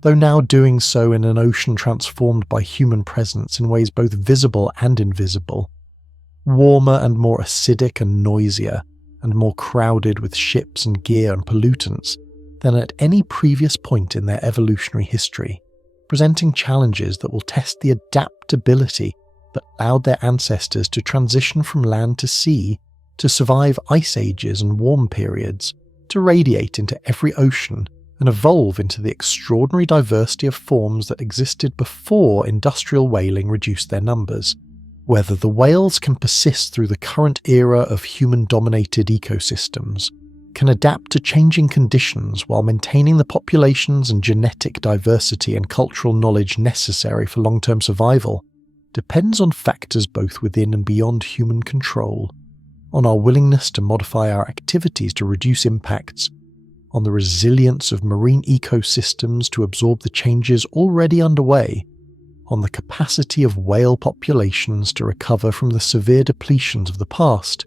though now doing so in an ocean transformed by human presence in ways both visible and invisible, warmer and more acidic and noisier, and more crowded with ships and gear and pollutants than at any previous point in their evolutionary history, presenting challenges that will test the adaptability that allowed their ancestors to transition from land to sea, to survive ice ages and warm periods, to radiate into every ocean and evolve into the extraordinary diversity of forms that existed before industrial whaling reduced their numbers. Whether the whales can persist through the current era of human-dominated ecosystems, can adapt to changing conditions while maintaining the populations and genetic diversity and cultural knowledge necessary for long-term survival, depends on factors both within and beyond human control, on our willingness to modify our activities to reduce impacts, on the resilience of marine ecosystems to absorb the changes already underway, on the capacity of whale populations to recover from the severe depletions of the past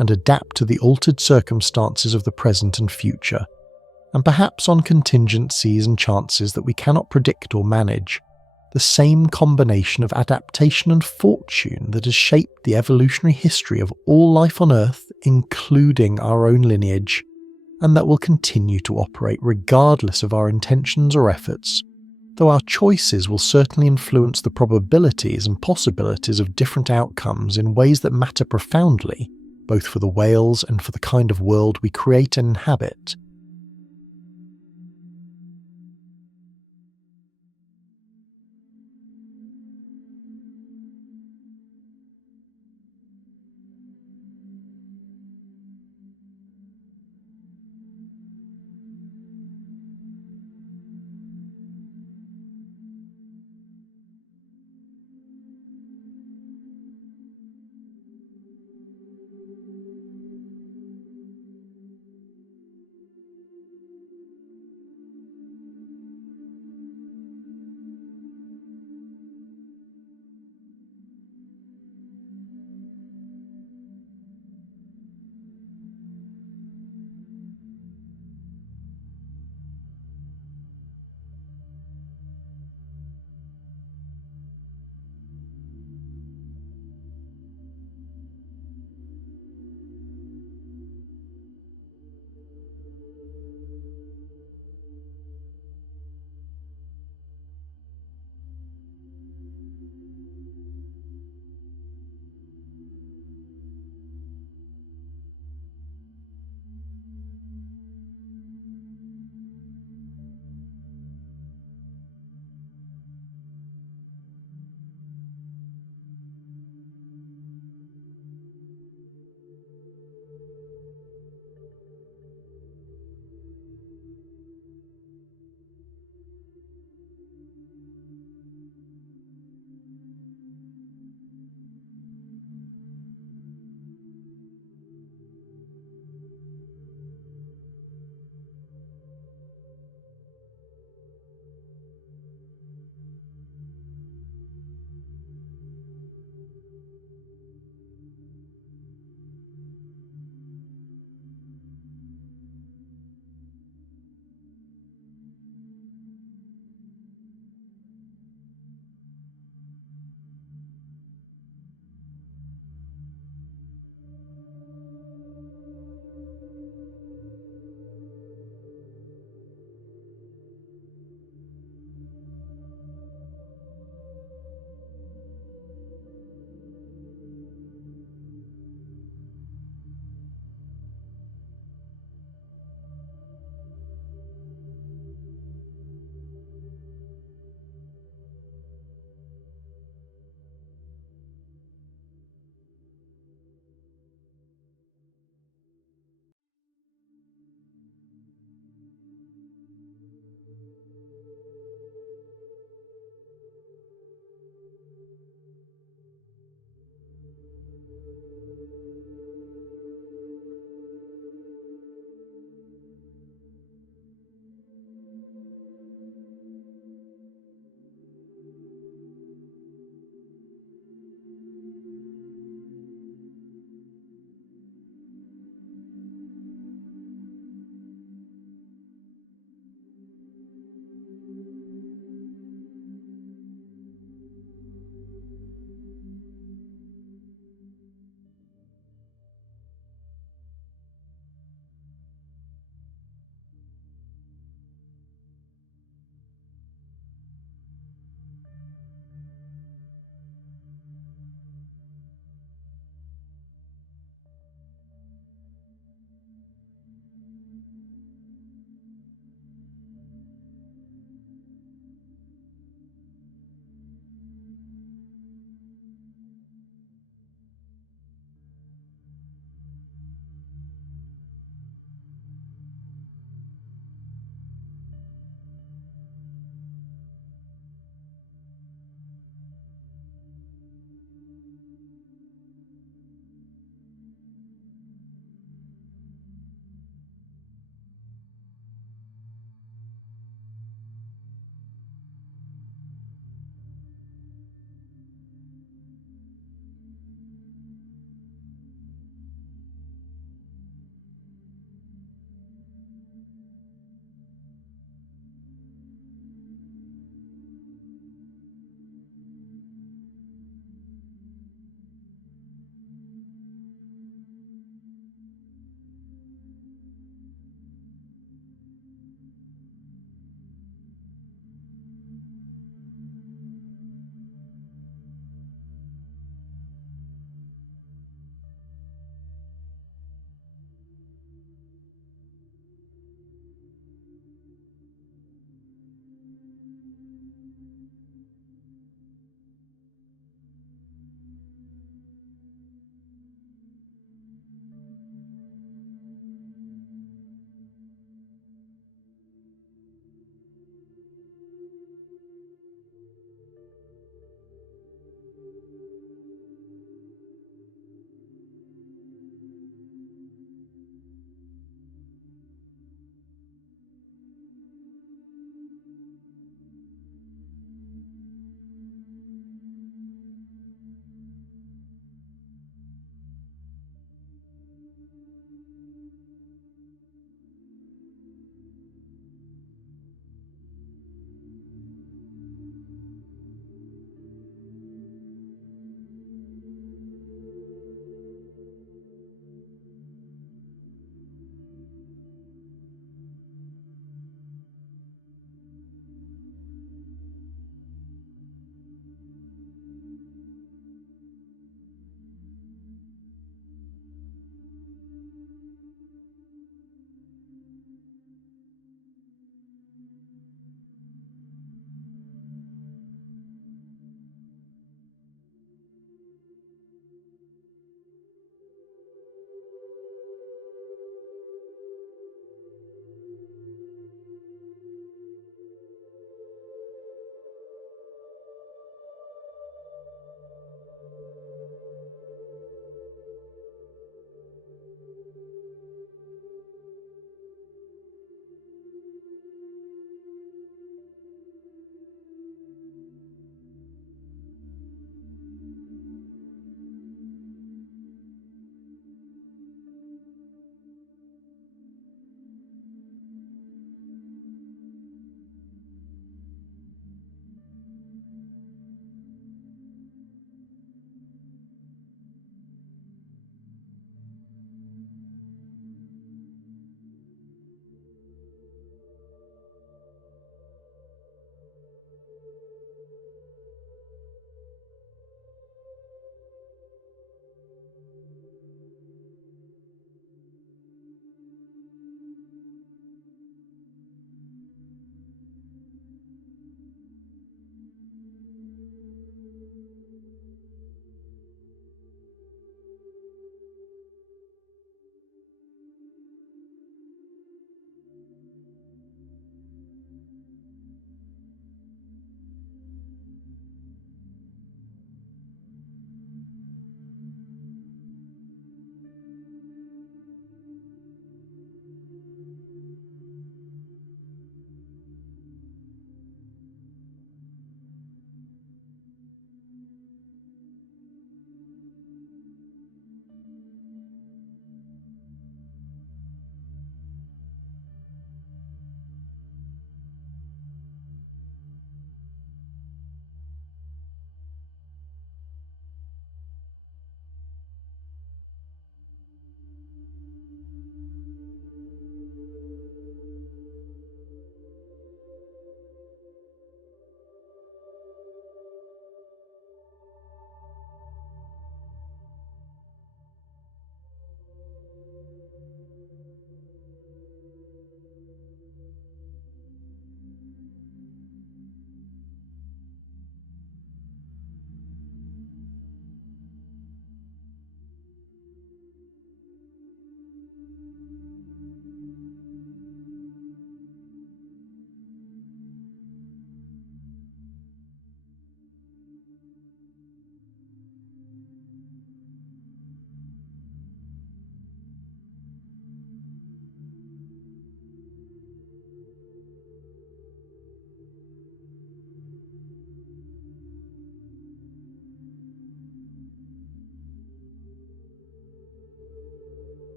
and adapt to the altered circumstances of the present and future, and perhaps on contingencies and chances that we cannot predict or manage, the same combination of adaptation and fortune that has shaped the evolutionary history of all life on Earth, including our own lineage, and that will continue to operate regardless of our intentions or efforts, though our choices will certainly influence the probabilities and possibilities of different outcomes in ways that matter profoundly, both for the whales and for the kind of world we create and inhabit.